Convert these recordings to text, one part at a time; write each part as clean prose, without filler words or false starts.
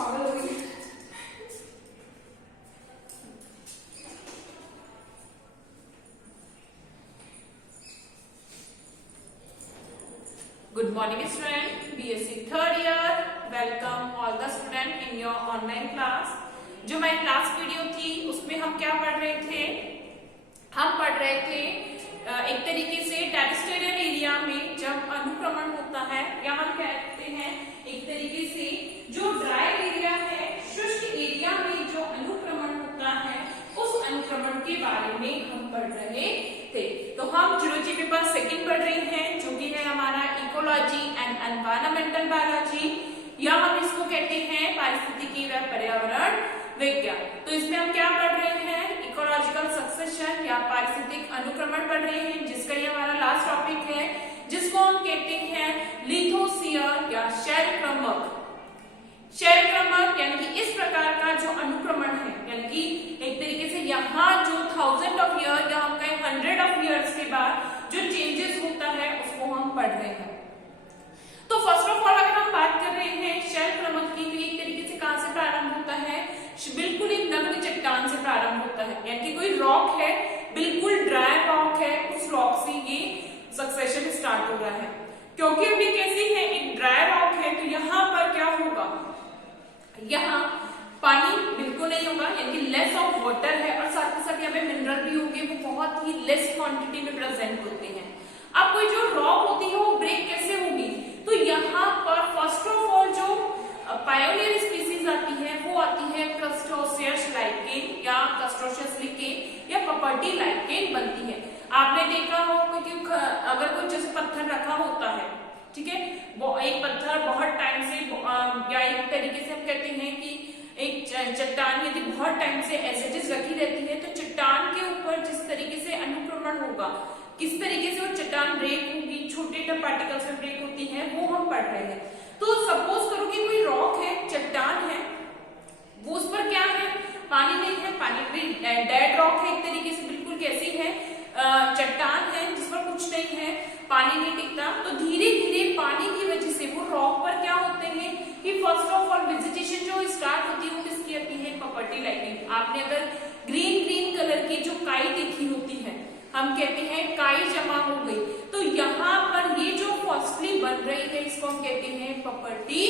पागल हो गई। Good morning student, BSc third year. Welcome all the student in your online class. जो हमारी लास्ट वीडियो थी उसमें हम क्या पढ़ रहे थे? हम पढ़ रहे थे एक तरीके से टेरेस्ट्रियल एरिया में जब अनुक्रमण होता है या हम कहते हैं एक तरीके से जो ड्राई एरिया है, शुष्क एरिया में जो अनुक्रमण होता है उस अनुक्रमण के बारे में हम पढ़ रहे थे। तो हम जूलॉजी पेपर सेकंड पढ़ रहे हैं जो कि है हमारा इकोलॉजी एंड एनवायरमेंटल बायोलॉजी या हम इसको कहते हैं पारिस्थितिकी व पर्यावरण विज्ञान। तो इसमें हम क्या पढ़ रहे हैं? इकोलॉजिकल सक्सेशन या पारिस्थितिक अनुक्रमण पढ़ रहे हैं जिसका ये हमारा लास्ट टॉपिक है, जिसको हम कहते हैं लिथोस्फीयर या शैल क्रमक। शैल क्रमक यानी कि इस प्रकार का जो अनुक्रमण है, यानी कि एक तरीके से यहाँ जो 1000 ऑफ ईयर या हम कहें 100 ऑफ ईयर्स के बाद जो चेंजेस होता है उसको हम पढ़ रहे हैं। तो फर्स्ट ऑफ ऑल अगर हम बात कर रहे हैं शैल क्रमक की, तो एक तरीके से कहां से प्रारंभ होता है? बिल्कुल एक नग्न चट्टान से प्रारंभ होता है, यानी कि कोई रॉक है, बिल्कुल ड्राई रॉक है, उस रॉक से ये सक्सेशन स्टार्ट हो रहा है। क्योंकि अभी कैसी है, एक ड्राई रॉक है, तो यहाँ पर क्या होगा? यहाँ पानी बिल्कुल नहीं होगा, यानी कि लेस ऑफ वाटर है और साथ ही साथ यहाँ पे मिनरल भी होंगे, वो बहुत ही लेस क्वांटिटी में प्रेजेंट होते हैं। अब कोई जो रॉक होती है वो ब्रेक कैसे होगी? तो यहाँ पर फर्स्ट ऑफ ऑल जो पायोनियर स्पीसीज आती है वो आती है क्रस्टोसियस लाइकेन या क्रस्टोसियस लिकेन या पपर्टी लाइकेन बनती है। आपने देखा हो कि अगर कोई जैसे पत्थर रखा होता है, ठीक है, वो एक पत्थर बहुत टाइम से या एक तरीके से हम कहते हैं कि एक चट्टान यदि बहुत टाइम से एज इट इज रखी रहती है तो चट्टान के ऊपर जिस तरीके से अनुक्रमण होगा, किस तरीके से वो चट्टान ब्रेक होगी, छोटे पार्टिकल्स में ब्रेक होती है, वो हम पढ़ रहे हैं। तो सपोज करो कि कोई रॉक है, चट्टान है, वो उस पर क्या है? पानी नहीं है, पानी डेड रॉक है, एक तरीके से बिल्कुल कैसी है? चट्टान है जिस पर कुछ नहीं है, पानी नहीं टिकता। तो धीरे धीरे पानी की वजह से वो रॉक पर क्या होते हैं कि फर्स्ट ऑफ ऑल वेजिटेशन जो स्टार्ट होती है वो किसकी आती है? पपर्टी लाइकेन। आपने अगर ग्रीन ग्रीन कलर की जो काई देखी होती है, हम कहते हैं काई जमा हो गई, तो यहाँ पर ये जो फर्स्टली बन रही है इसको हम कहते हैं पपर्टी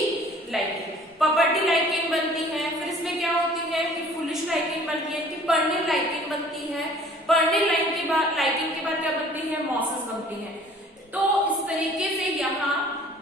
लाइकेन। पपर्टी लाइकेन बनती है, फिर इसमें क्या होती है कि फुलिश लाइकेन बनती है, कि पर्निल लाइकेन बनती है, पर्निल लाइकेन के बाद क्या बनती है? मॉसेस बनती है। तो इस तरीके से यहाँ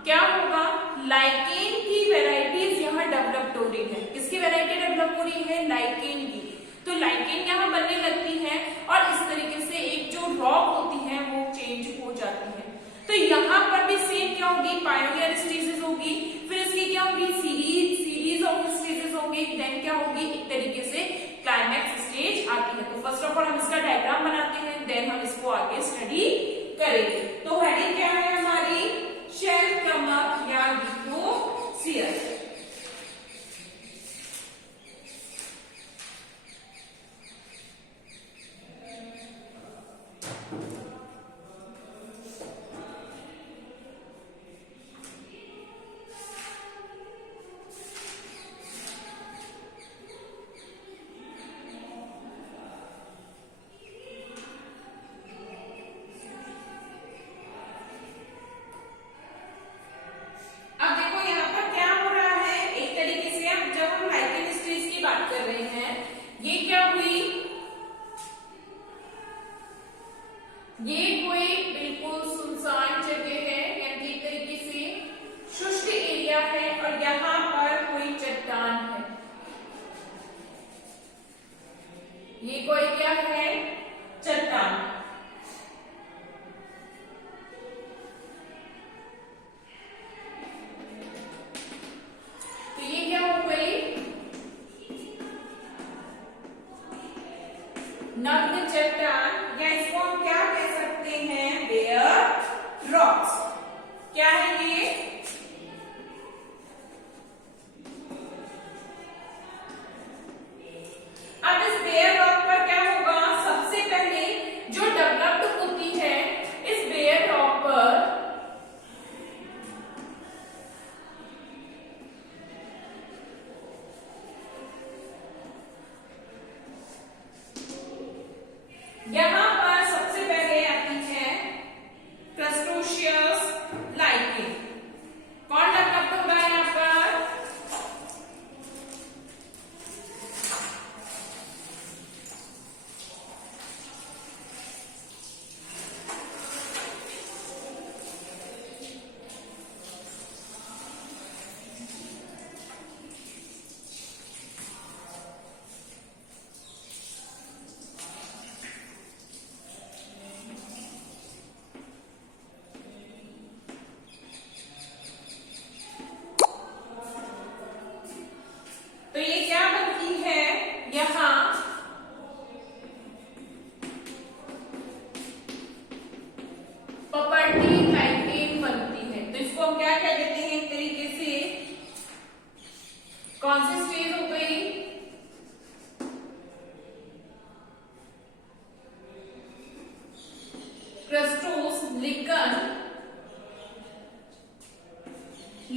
क्या होगा? लाइकेन की वेराइटीज यहाँ डेवलप हो रही है। किसकी वेराइटी डेवलप हो रही है? लाइकेन की। तो लाइकेन यहाँ बनने लगती है और इस तरीके से एक जो रॉक होती है वो चेंज हो जाती है। तो यहाँ पर भी सेम क्या होगी? पायोनियर स्टेजेस होगी, फिर इसकी क्या होगी? सीरीज ऑफ स्टेजेस होंगे, देन क्या होगी? एक तरीके से क्लाइमैक्स स्टेज आती है। तो फर्स्ट ऑफ ऑल हम इसका डायग्राम बनाते हैं, देन हम इसको आगे स्टडी करेंगे। तो हेडिंग क्या है हमारी? शैल क्रमक या लिथोस्फीयर। ये कोई बिल्कुल सुनसान जगह है, यानी एक तरीके से शुष्क एरिया है और यहाँ पर कोई चट्टान है। ये कोई क्या है? चट्टान। तो ये क्या हो गई? नग्न चट्टान, या इसको हम क्या कह सकते हैं? Bare rocks. क्या है ये? अब इस बेयर रॉक पर क्या होगा?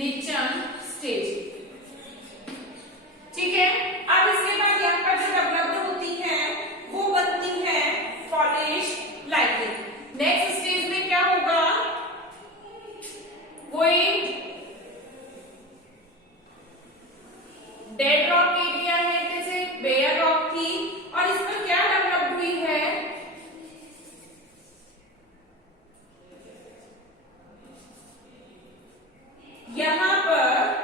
Lichen stage. ठीक है, अब इसके बाद यहाँ पर जो डेवलप्ड होती है वो बनती है फॉलिश लाइकेन। नेक्स्ट स्टेज में क्या होगा, वो एक डेड रॉक एरिया है, जैसे बेयर रॉक थी, और इस पर क्या डेवलप हुई है, यहां पर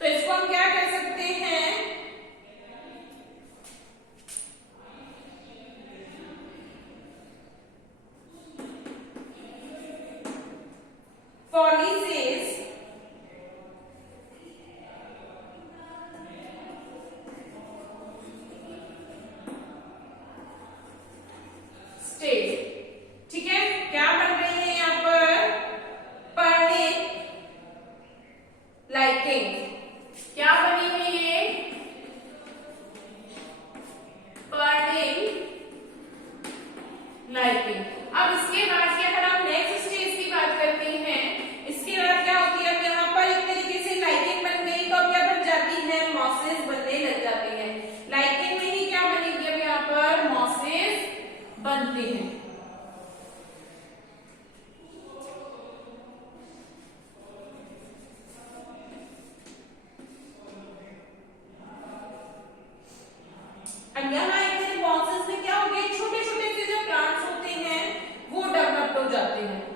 तो इसको हम क्या कह सकते हैं, पॉलिसेस स्टेज। ठीक है, क्या बन रहे हैं यहाँ पर, पर्णित लाइकेन। क्या बनी हुई है, पर्णित लाइकेन। अब इसके बाद की अगर हम नेक्स्ट स्टेज की बात करते हैं, इसके बाद क्या होती है, अब यहाँ पर एक तरीके से लाइकेन बन गई, तो अब क्या बन जाती है, मॉसेस बनने लग जाते हैं। लाइकेन में ही क्या बनेगी, अब यहाँ पर मॉसेस बनते हैं। अब यहाँ एक मॉसेस में क्या हो गए, छोटे छोटे से जो प्लांट्स होते हैं वो डेवलप हो जाते हैं।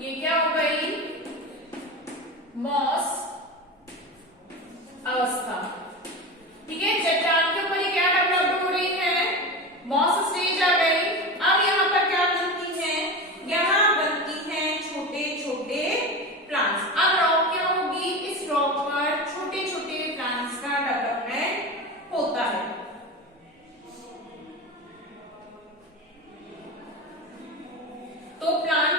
ये क्या हो गई, मॉस अवस्था। ठीक है, चट्टान के ऊपर क्या डेवलप हो रही है, मॉस स्टेज आ गई। अब यहाँ पर क्या बनती है, यहाँ बनती है छोटे छोटे प्लांट्स। अब रॉक क्या होगी, इस रॉक पर छोटे छोटे प्लांट्स का डेवलपमेंट होता है। तो प्लांट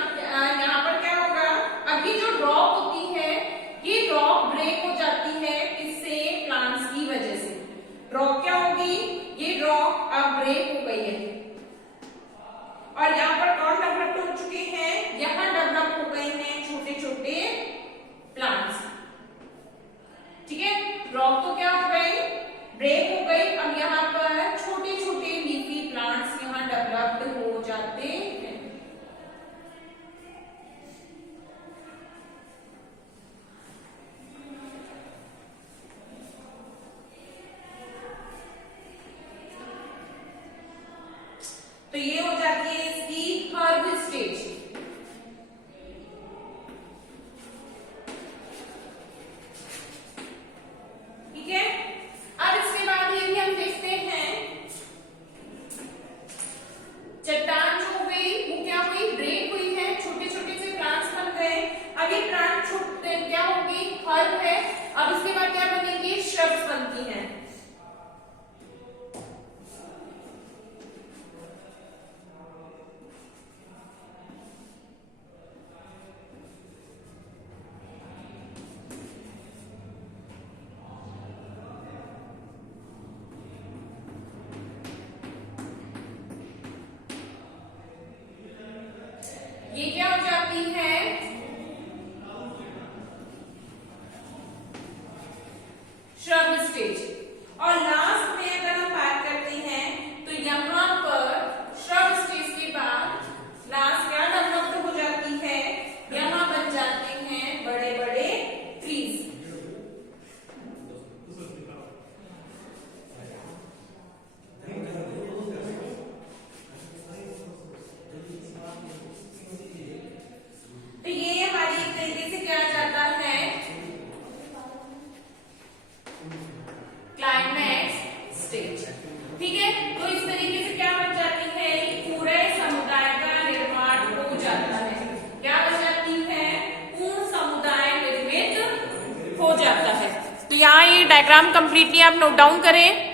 यहाँ पर क्या होगा, अभी जो रॉक होती है ये रॉक ब्रेक हो जाती है, इससे प्लांट्स की वजह से रॉक क्या होगी, ये रॉक अब ब्रेक हो गई है, और यहाँ पर कौन डेवलप हो चुके हैं, यहाँ डेवलप हो गए हैं छोटे छोटे प्लांट्स। ठीक है, रॉक तो क्या हो गई, ब्रेक हो गई, अब यहाँ पर छोटे छोटे लीफी प्लांट्स यहाँ डेवलप्ड हो जाते हैं। तो ये हो जाती है इसकी हर्ब स्टेज। ठीक है, अब इसके बाद ये भी हम देखते हैं, चट्टान जो हो गई वो क्या हुई, ब्रेक हुई है, छोटे छोटे से प्लांट्स बन गए। अब ये प्लांट छोटे क्या होगी, हर्ब है। अब इसके बाद क्या बनेंगे, श्रब्स बनती हैं। ये क्या हो जाती है, श्रब स्टेज। और लास्ट में अगर हम बात करते हैं तो यहाँ पर श्रब स्टेज के बाद लास्ट क्या डेवलप्ड हो जाती है, यहाँ बन जाते हैं बड़े बड़े ट्रीज। डायग्राम कंप्लीटली आप नोट डाउन करें।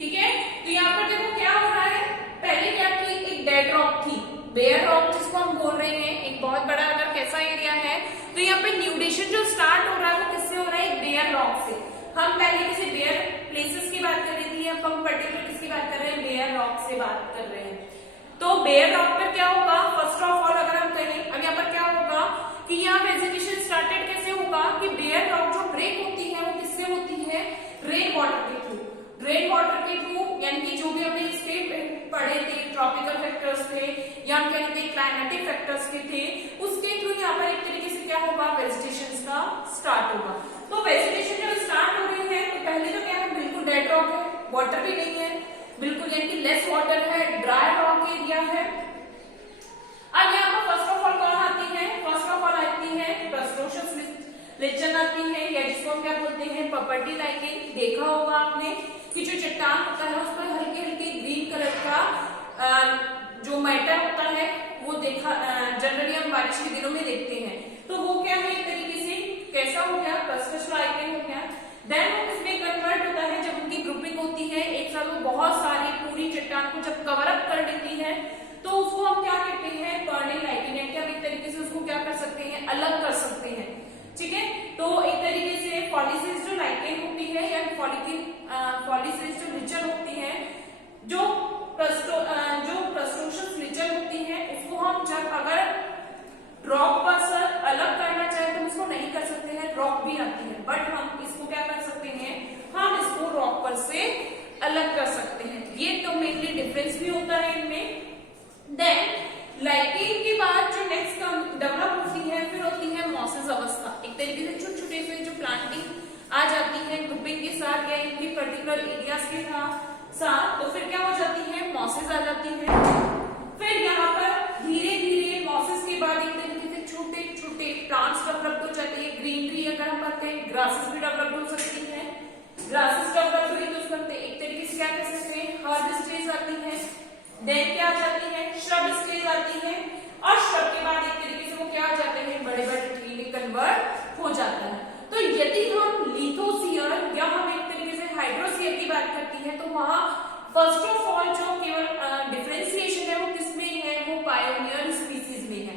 ठीक है, तो यहाँ पर देखो क्या हो रहा है, पहले क्या थी, एक डेड रॉक थी, बेयर रॉक जिसको हम बोल रहे हैं, एक बहुत बड़ा अगर कैसा एरिया है, तो यहाँ पे न्यूडेशन जो स्टार्ट हो रहा है वो किससे हो रहा है, एक बेयर रॉक से। हम पहले किसी बेयर प्लेसेस की बात कर रही थी, अब हम पर्टिकुलर किसकी बात कर रहे हैं, बेयर रॉक से बात कर रहे हैं। तो बेयर रॉक पर क्या होगा, फर्स्ट ऑफ ऑल अगर हम कहें, अब यहाँ पर क्या होगा कि यहाँ वेजिटेशन स्टार्टेड कैसे होगा कि बेयर रॉक जो ब्रेक होती है वो किससे होती है, रेन वाटर के थ्रू। रेन वाटर के थ्रू, यानी कि जो भी हमने इसके पढ़े थे, ट्रॉपिकल फैक्टर्स थे या हम कहते हैं क्लाइमेटिक फैक्टर्स के थे, उसके थ्रू यहाँ पर एक तरीके से क्या होगा, वेजिटेशन का स्टार्ट होगा। तो वेजिटेशन जब स्टार्ट हो रही है तो पहले तो क्या है, बिल्कुल डेड रॉक है, वाटर भी नहीं है बिल्कुल, यानी कि लेस वाटर है, ड्राई रॉक एरिया है। अब यहाँ पर फर्स्ट ऑफ ऑल कौन आती है, फर्स्ट ऑफ ऑल आती है प्लस्टोशियस लिचन आती है, या जिसको हम क्या बोलते हैं, प्रॉपर्टी लाइकिंग। देखा होगा आपने कि जो चट्टान होता है उस पर हल्के हल्के ग्रीन कलर का जो मैटर होता है वो देखा जनरली हम बारिश के दिनों में देखते हैं, तो वो क्या है, एक तरीके से कैसा हो गया, प्लस्टोशियस लाइकिंग हो गया। देन वो किसमें कन्वर्ट होता है, जब उनकी ग्रुपिंग होती है एक साथ, वो बहुत सारी पूरी चट्टान को जब कवर अप कर लेती है तो उसको हम क्या कहते हैं, बर्निंग लाइकिंग, यानी कि हम एक तरीके से उसको क्या कर सकते हैं, अलग कर सकते हैं। ठीक है, तो एक तरीके से पॉलिसिस जो लाइकेन होती है या पॉलिसिस जो लिचन होती है, जो प्लस्टोशियस लिचन होती है, उसको हम जब अगर रॉक पर से अलग करना चाहे तो उसको नहीं कर सकते हैं, रॉक भी आती है, बट हम इसको क्या कर सकते हैं, हम इसको रॉक पर से अलग कर सकते हैं। ये तो मेनली डिफरेंस भी होता है इनमें। देन लाइकेन के बाद जो नेक्स्ट डेवलप होती है फिर होती है मॉसेस अवस्था, एक तरीके से छोटे छोटे से जो प्लांटिंग आ जाती है ग्रुपिंग के साथ या इनकी पर्टिकुलर एरियाज के साथ, तो फिर क्या हो जाती है, मॉसेस आ जाती है। फिर यहाँ पर धीरे धीरे मॉसेस के बाद एक तरीके से छोटे छोटे प्लांट्स डेवलप हो जाती है, ग्रीनरी अगर हम कहते हैं, ग्रासेस भी डेवलप हो सकती है, ग्रासेस डेवलप हुई तो उसमें एक तरीके से क्या कह सकते हैं, हर्ब स्टेज आती है। देन क्या आ जाती है, श्रब स्टेज आती है, और श्रब के बाद एक तरीके से वो क्या आ जाते हैं, बड़े बड़े ट्री में कन्वर्ट हो जाता है। तो यदि हम लिथोस्फीयर या हम एक तरीके से हाइड्रोस्फीयर की बात करती है तो वहां फर्स्ट ऑफ ऑल जो केवल डिफरेंशिएशन है वो किसमें है, वो पायोनियर स्पीसीज में है।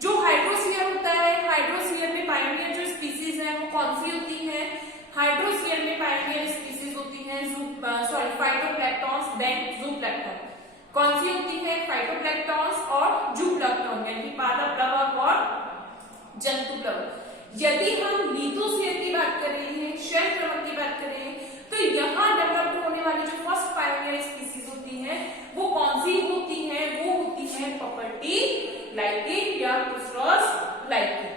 जो हाइड्रोस्फीयर होता है, हाइड्रोस्फीयर में पायोनियर जो स्पीसीज है वो कौन सी होती है, हाइड्रोस्फीयर में पायोनियर स्पीसीज होती है फाइटोप्लैंक्टन्स, देन ज़ूप्लैंक्टन। कौन सी होती है, फाइटोप्लैंक्टन्स और ज़ूप्लैंक्टन, यानी कि पादप प्लवक और जंतु प्लवक। यदि हम लिथोस्फीयर की बात कर रहे हैं, शेल प्लवक की बात कर रहे हैं, तो यहाँ डेवलप होने वाली जो फर्स्ट पायोनियर स्पीसीज होती है वो कौन सी होती है, वो होती है प्रॉपर्टी लाइकिन या प्लस्टोशियस लाइकिन।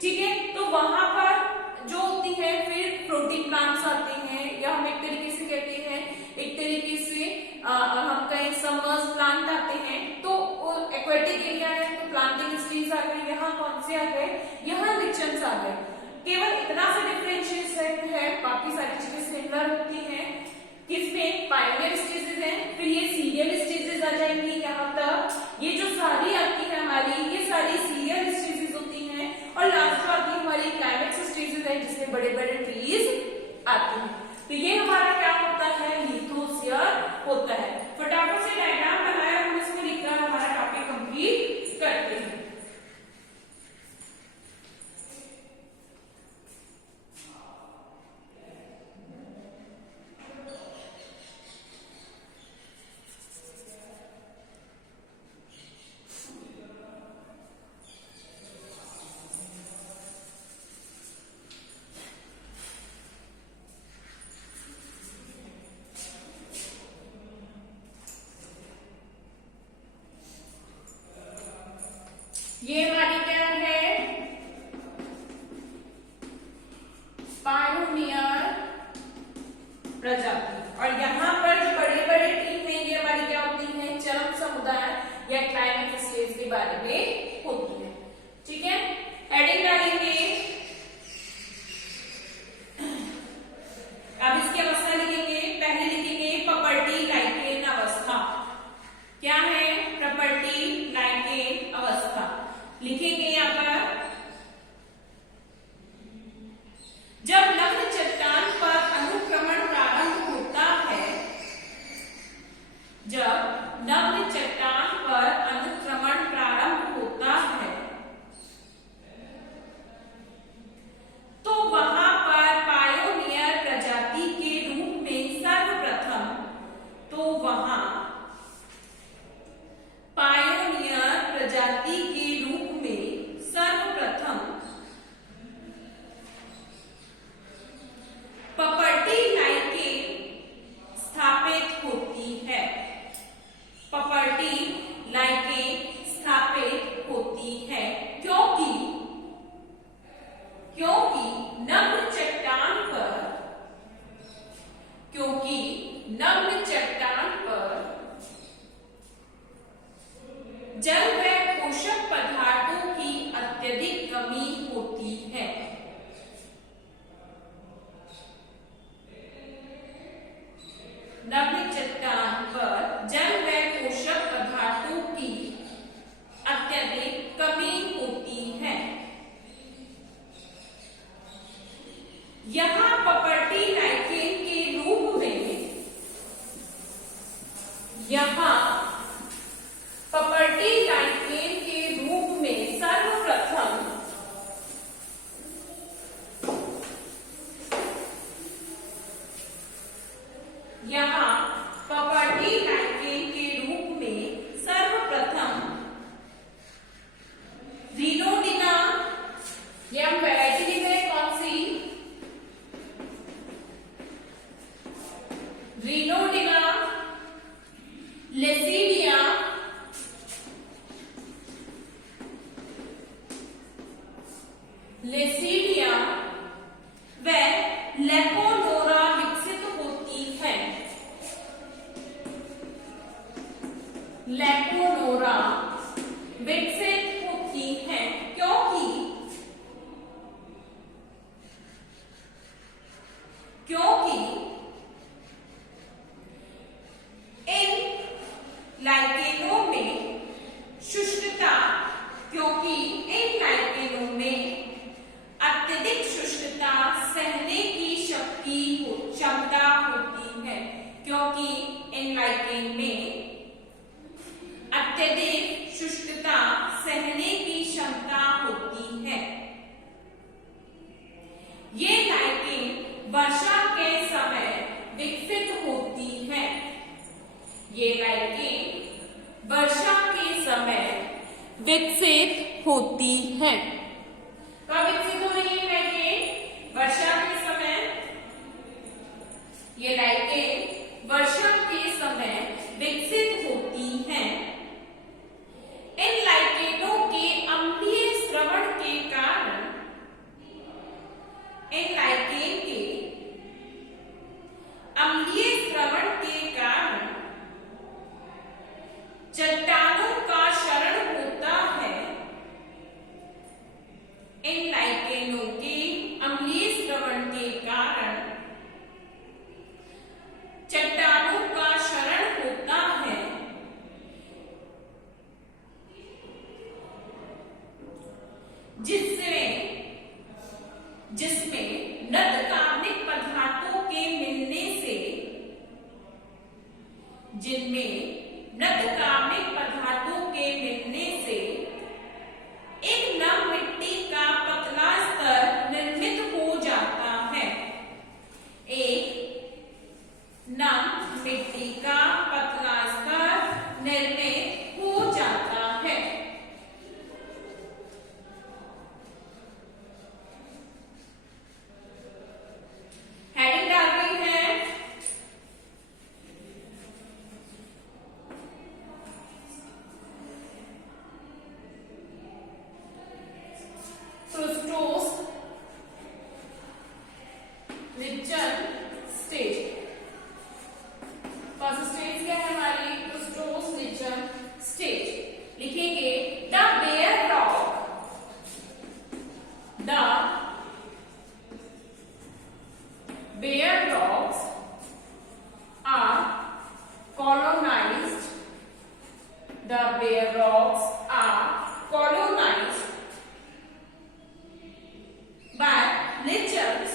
ठीक है, तो वहां पर जो होती है फिर प्रोटीन प्लांट्स आते हैं, या हम एक तरीके से कहते हैं, एक तरीके से हम कहीं सबमर्ज प्लांट आते हैं, तो एक्वेटिक एरिया है तो प्लांटिंग स्टेज आ गए, यहाँ कौन से आ गए, यहाँ लिचन्स आ गए। केवल इतना सा डिफरेंशिएशन है, बाकी सारी चीजें सिमिलर होती हैं। किसमें, पायोनियर स्टेजेस हैं, फिर ये सीरियल स्टेजेस आ जाएंगी यहाँ तक, ये जो सारी आती है हमारी, ये सारी सीरियल स्टेजेस होती हैं, और लास्ट जो आती है हमारी क्लाइमेक्स स्टेजेस है जिसमें बड़े बड़े ट्रीज आते हैं। तो ये हमारा क्या होता है, लिथोस्फीयर होता है। फटाफट से डायग्राम बनाया, हम इसको लिखकर हमारा टॉपिक कंप्लीट करते हैं। बारे में होती है। ठीक है, हेडिंग डालेंगे। अब इसकी अवस्था लिखेंगे। पहले लिखेंगे प्रॉपर्टी लाइकेन अवस्था। क्या है? प्रॉपर्टी लाइकेन अवस्था लिखेंगे यहाँ पर। जब नग्न चट्टान पर अनुक्रमण प्रारंभ होता है, जब नग्न चट्टान पर अनुक्रमण प्रारंभ होता है, तो वहां पर पायोनियर प्रजाति के रूप में सर्वप्रथम, तो वहां पायोनियर प्रजाति के रूप में सर्वप्रथम प्रॉपर्टी लाइकेन स्थापित होती है। प्रॉपर्टी लाइकेन स्थापित होती है क्योंकि नग्न चट्टान पर, क्योंकि नग्न चट्टान पर जल व पोषक पदार्थों की अत्यधिक कमी होती है। नग्न चट्टान पर जल व पोषक पदार्थों की अत्यधिक कमी होती है। यहाँ प्रॉपर्टी लाइकेन के रूप में, यहाँ प्रॉपर्टी लाइकेन के रूप में सर्वप्रथम यहाँ प्रॉपर्टी लाइकेन के रूप में सर्वप्रथम रिनोडिना, ये हम वैरायटी लिख रहे हैं कौन सी? रिनोडिना, लेसिडिया, लेसिडिया व लेपोनोरा विकसित होती है। लेपोनोरा विकसित होती है क्योंकि इन लाइकेनों में शुष्कता, क्योंकि इन लाइकेनों में अत्यधिक शुष्कता सहने की क्षमता होती है। क्योंकि इन लाइकेन में अत्यधिक शुष्कता सहने की क्षमता होती है। ये लाइकेन वर्षा के समय विकसित होती है। ये लाइकेन वर्षा के समय विकसित होती है। कब विकसित हो रही है लाइकेन? वर्षा के समय। ये लाइकेन वर्षा के समय विकसित होती हैं। इन लाइकेनों के अम्लीय स्रवण के कारण, इन लाइकेन के अम्लीय स्रवण के कारण चट्टानों का क्षरण होता है। इन लाइकेनों के अम्लीय स्रवण के कारण चट्टानों का क्षरण होता है, जिसमें मृत कार्बनिक पदार्थों के मिलने से, जिनमें मृत कार्बनिक पदार्थों के मिलने से एक नम मिट्टी का पतला स्तर निर्मित हो जाता है। एक नम मिट्टी का पतला स्तर निर्मित हो जाता है। bare rocks are colonized by lichens,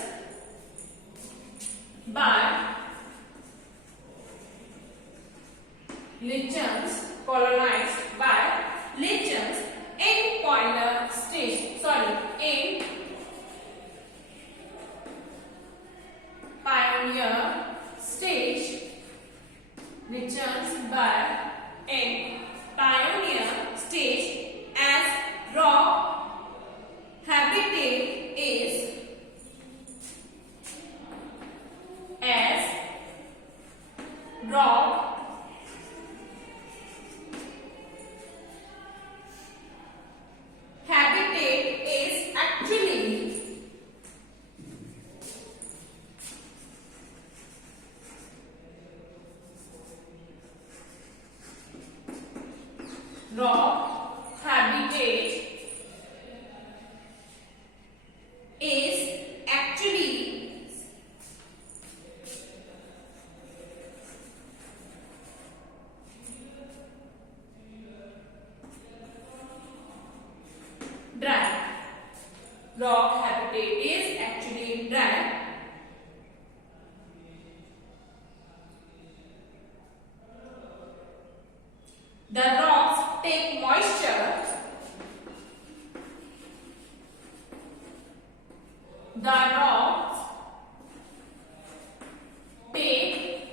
colonized by lichens in pioneer stage. In pioneer stage. Lichens in pioneer stage as rock habitat is actually rock habitat is actually dry. Rock habitat is actually dry. The rocks take moisture. The rocks take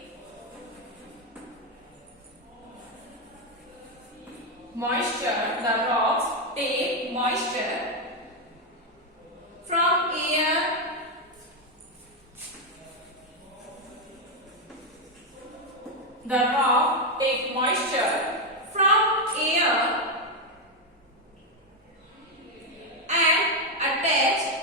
moisture. The rocks take moisture from air. The rock take moisture from air and attaches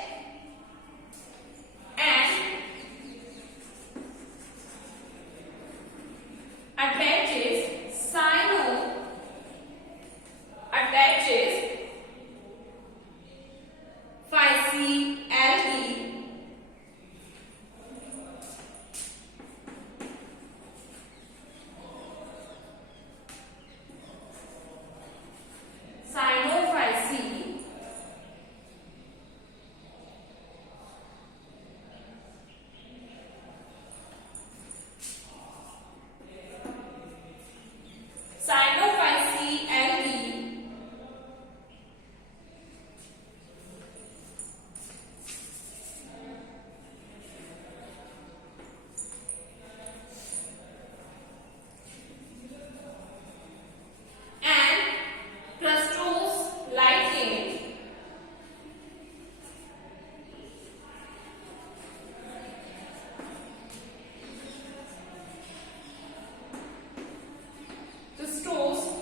physially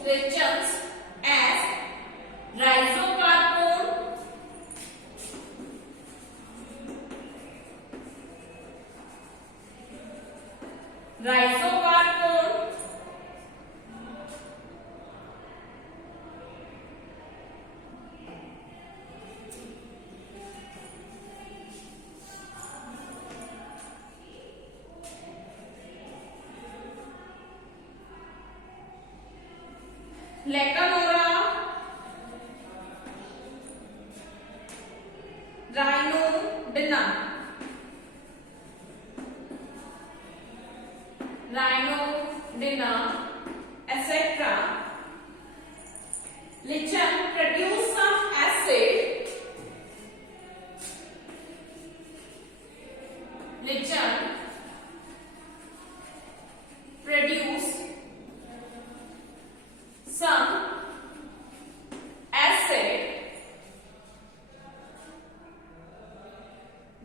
lichens as rhizocarpone, Lecanora, Rhinodina, etc. Lichen produce some acid. Lichen produce some acid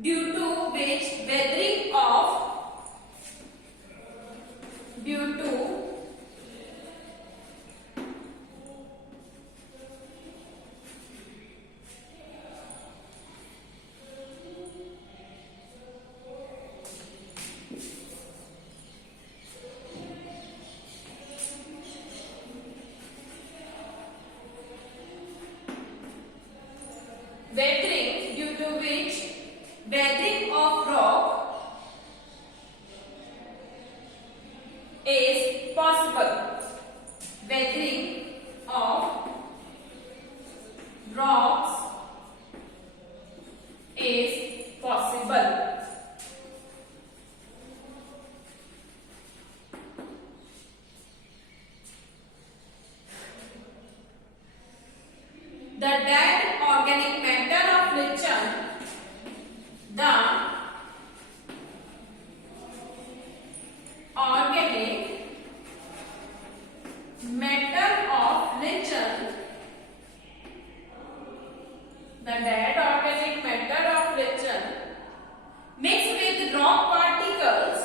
due to which weathering of weathering of rock is possible. Weathering The dead organic matter of lichen, the organic matter of lichen, the dead organic matter of lichen mixed with rock particles,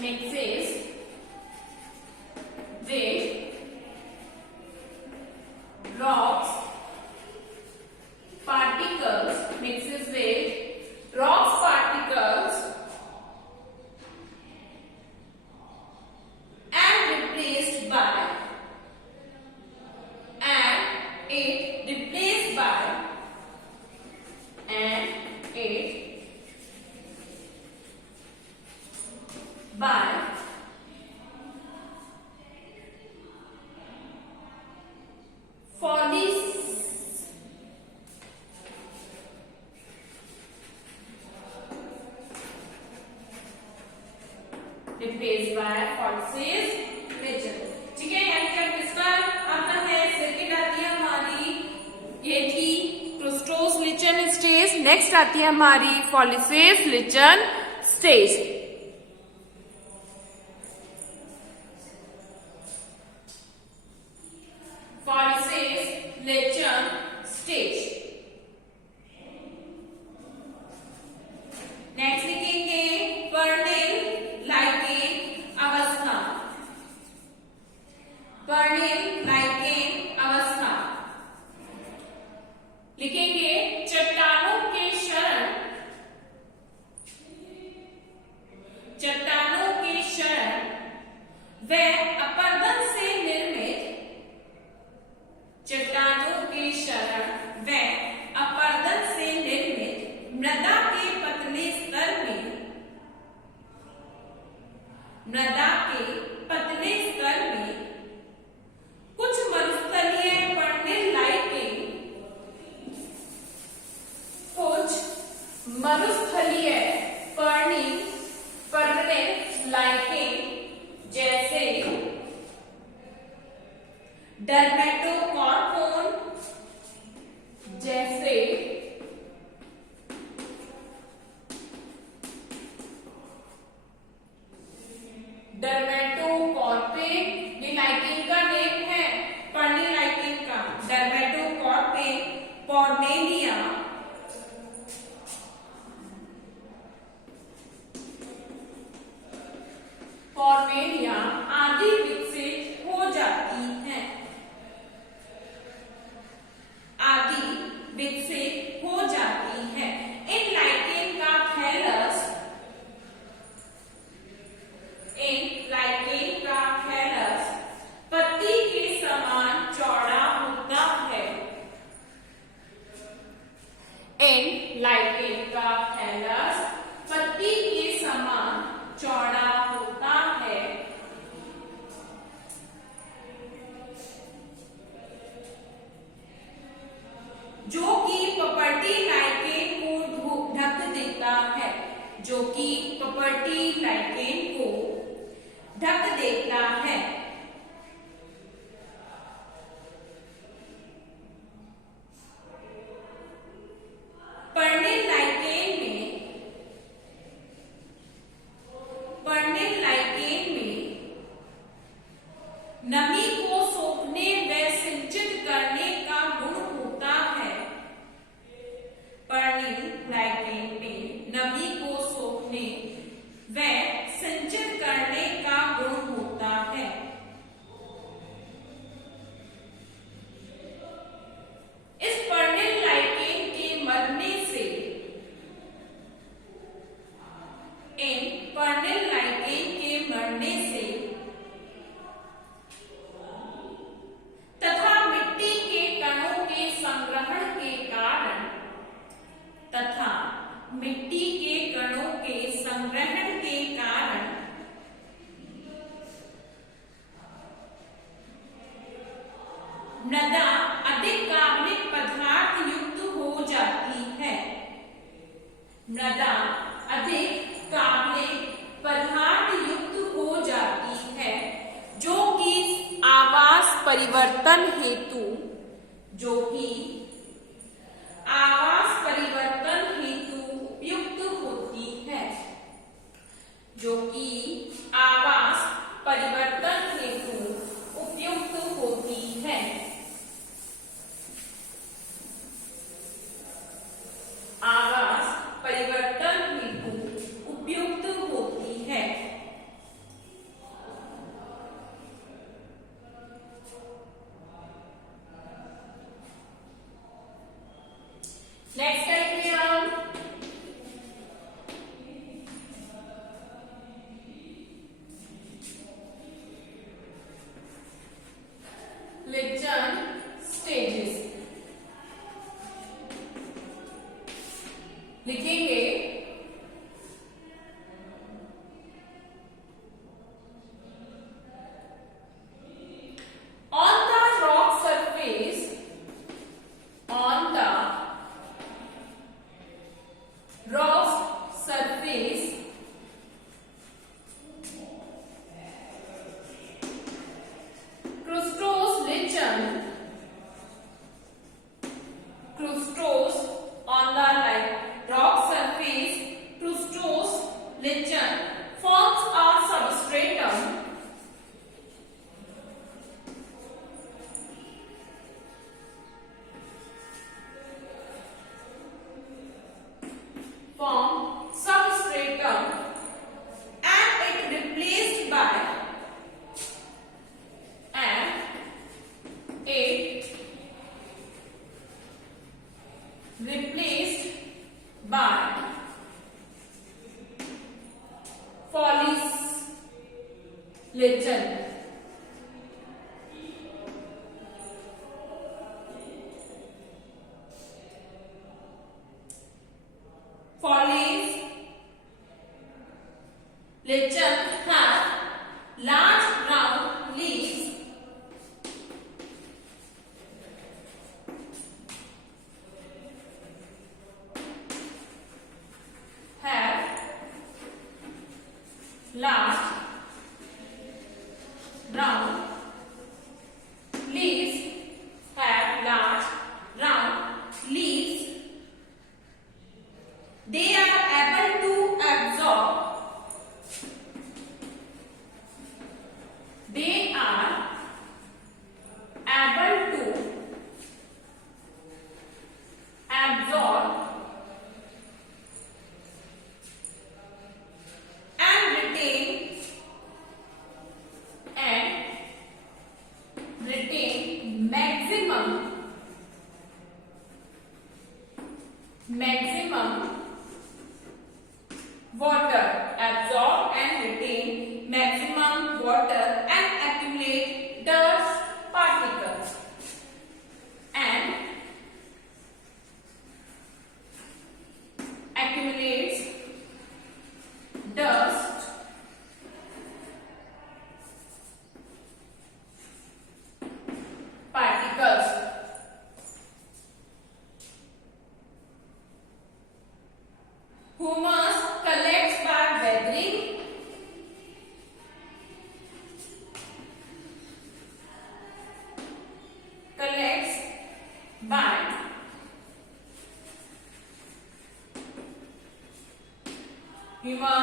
mixes with rocks particles, mixes with rocks particles and replaced by फॉलिसेस lichen। ठीक है, यानी कि अब इसका आता है second आती है हमारी, ये थी क्रुस्टोस lichen स्टेज। नेक्स्ट आती है हमारी foliose lichen stage. Foliose lichen stage. Next लिखेंगे पर्निल लाइकेन अवस्था, पर्निल लाइकेन अवस्था। लिखेंगे चट्टानों के शरण, चट्टानों के शरण व अपरदन से निर्मित, चट्टानों के शरण व अपरदन से निर्मित मृदा के पतले स्तर में, मृदा के पतले स्तर में कुछ मरुस्थलीय पर्निल लाइकेन, कुछ मरुस्थलीय पर्निल लाइकेन जैसे डर्मेटोकॉर्पोन, जैसे डर्मेटोकॉर्पे, ये लाइकेन का नेम है, पर्निल लाइकेन का। डर्मेटोकॉर्पे, पॉर्मेलिया, पॉर्मेलिया आदि विकसित हो जाती हैं, आदि विकसित हो जाती है। इन लाइकेन का थैलस, इन लाइकेन का थैलस पत्ती के समान चौड़ा होता है, इन लाइकेन का थैलस पत्ती के समान चौड़ा होता है। जो कि प्रॉपर्टी लाइकेन को ढक देता है, जो कि प्रॉपर्टी लाइकेन को ढक देता है। पर्निल लाइकेन में, पर्निल लाइकेन में नमी को सोखने व सिंचित करने का गुण होता है, पर्निल लाइकेन में नमी को सोखने व सिंचित करने का गुण होता है। इस पर्निल लाइकेन के मरने से, इन पर्निल लाइकेन के मरने से तथा मिट्टी के कणों के संग्रहण के कारण, तथा मिट्टी के कणों के संग्रहण के कारण मृदा अधिक कार्बनिक पदार्थ युक्त हो जाती है, मृदा अधिक कार्बनिक पदार्थ युक्त हो जाती है, जो कि आवास परिवर्तन हेतु, जो कि आवास परिवर्तन हेतु उपयुक्त होती है, जो कि आवास परिवर्तन हेतु उपयुक्त होती है। आवास परिवर्तन हेतु उपयुक्त होती है। नेक्स्ट करेंगे हम लिचन स्टेजेस। लिखेंगे on the rock surface, on the rock surface, crustose lichen, crustose on the rock surface, crustose lichen forms a substratum, form substratum, and it replaced by foliage lichen. Foliage lichen have large round leaves large round leaves have large round leaves. They are able to absorb. They are able to absorb and retain maximum water, absorb and retain maximum water and accumulate dust particles and accumulates dust particles. Humus collects by weathering. Collects by humus